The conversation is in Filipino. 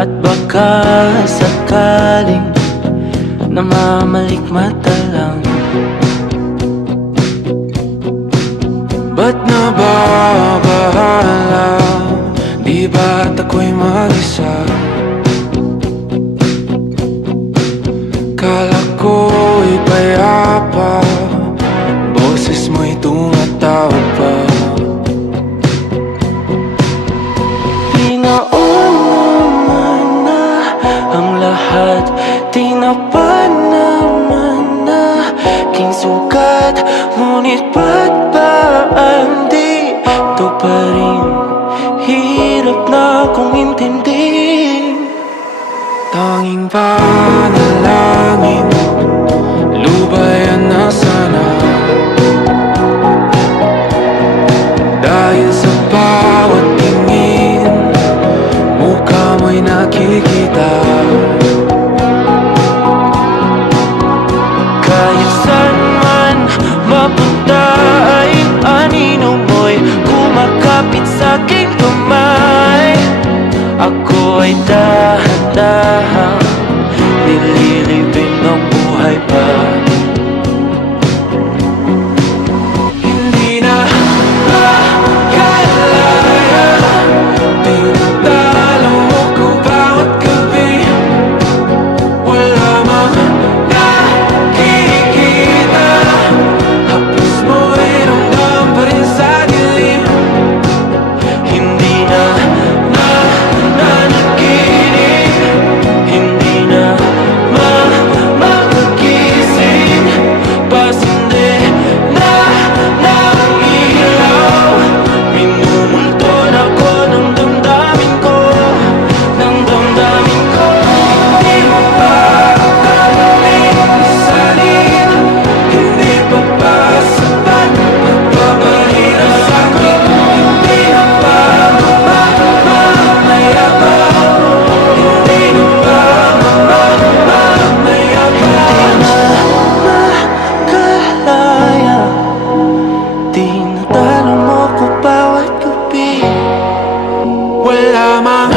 At baka sakaling namamalikmata lang. Ba't nababahala? Di ba't ako'y mag-isa? Kala ko'y payapa, boses mo'y tumatawag pa. Tinaon naman na ang lahat, tinapan naman na king sukat. Ngunit ba't ba di ito pa rin? Hirap na kong intindihin. Tanging panalangin, lubayan na sana. Dahil sa bawat tingin, mukha mo'y nakikita. Kahit saan man mapunta ay anino mo'y kumakapit sa'king kamay. Ako ay dahan-dahang nililibing ng buhay pa. Hindi na makalaya, tinatalo mo ko bawat gabi. Wala mang nakikita, hapos mo'y ramdam pa rin sa dilim. Hindi na tinatalo mo ko bawat gabi. Wala mang